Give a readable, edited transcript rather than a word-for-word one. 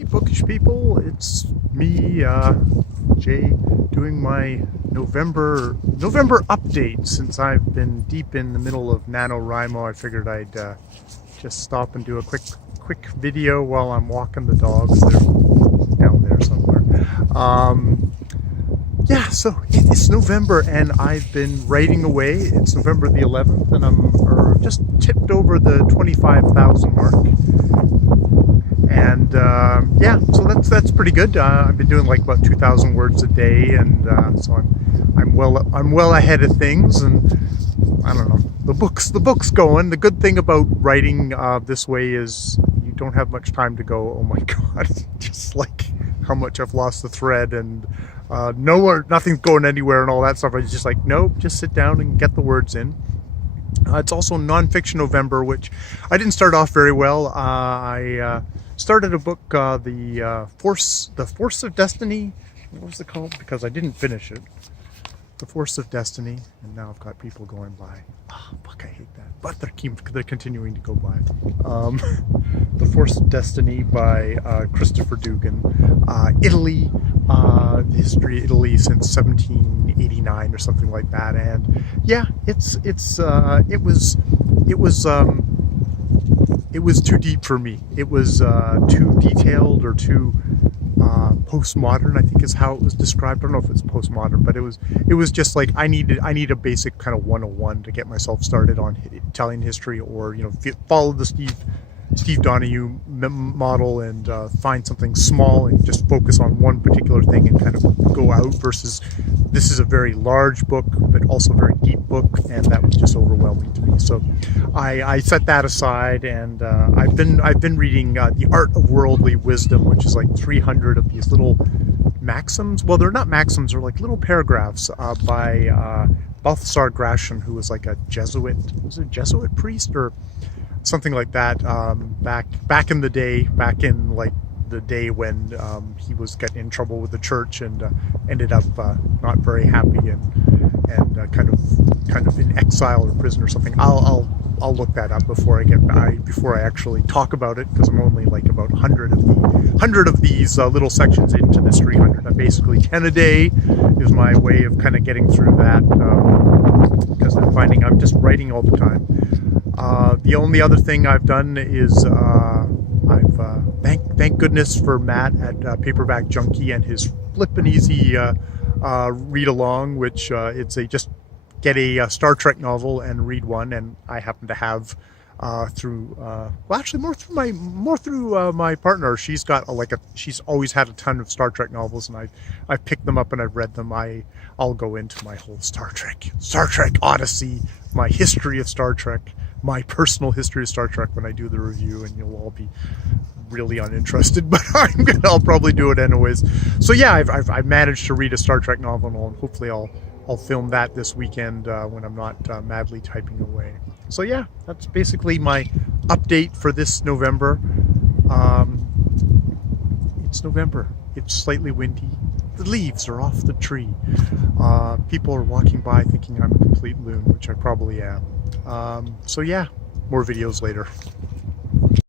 Hey bookish people, it's me, Jay, doing my November update. Since I've been deep in the middle of NaNoWriMo, I figured I'd just stop and do a quick video while I'm walking the dogs. They're down there somewhere. Yeah, so it's November and I've been writing away. It's November the 11th and I'm just tipped over the 25,000 mark. And yeah, so that's pretty good. I've been doing like about 2,000 words a day, and so I'm well ahead of things. And I don't know, the book's going. The good thing about writing this way is you don't have much time to go, oh my god, just like how much I've lost the thread, and nothing's going anywhere and all that stuff. I was just like, nope, just sit down and get the words in. It's also nonfiction November, which I didn't start off very well. I started a book, the Force of Destiny. What was it called? Because I didn't finish it. The Force of Destiny, and now I've got people going by. Oh, fuck, I hate that. But they're continuing to go by. The Force of Destiny by Christopher Duggan. Italy, the history of Italy since 1789 or something like that. And yeah, it was too deep for me. It was too detailed or too postmodern, I think is how it was described. I don't know if it's postmodern, but it was just like I need a basic kind of 101 to get myself started on Italian history, or follow the Steve Donahue model and find something small and just focus on one particular thing and kind of go out, versus this is a very large book but also a very deep book, and that was just overwhelming to me. So I set that aside, and I've been reading The Art of Worldly Wisdom, which is like 300 of these little maxims. Well, they're not maxims, they're like little paragraphs by Baltasar Gracian, who was like a Jesuit, was it a Jesuit priest or something like that, back in the day, back in like the day when he was getting in trouble with the church and ended up not very happy and kind of in exile or prison or something. I'll look that up before I actually talk about it, because I'm only like about 100 of these little sections into this 300. I'm basically 10 a day is my way of kind of getting through that, because I'm finding I'm just writing all the time. The only other thing I've done is thank goodness for Matt at Paperback Junkie and his flippin' easy read along, which just get a Star Trek novel and read one, and I happen to have through more through my partner. She's got she's always had a ton of Star Trek novels, and I've picked them up and I've read them. I'll go into my whole Star Trek Odyssey, my history of Star Trek, my personal history of Star Trek when I do the review, and you'll all be really uninterested, but I'll probably do it anyways. So yeah, I've managed to read a Star Trek novel, and hopefully I'll film that this weekend when I'm not madly typing away. So yeah, that's basically my update for this November. It's November. It's slightly windy. The leaves are off the tree. People are walking by thinking I'm a complete loon, which I probably am. So yeah, more videos later.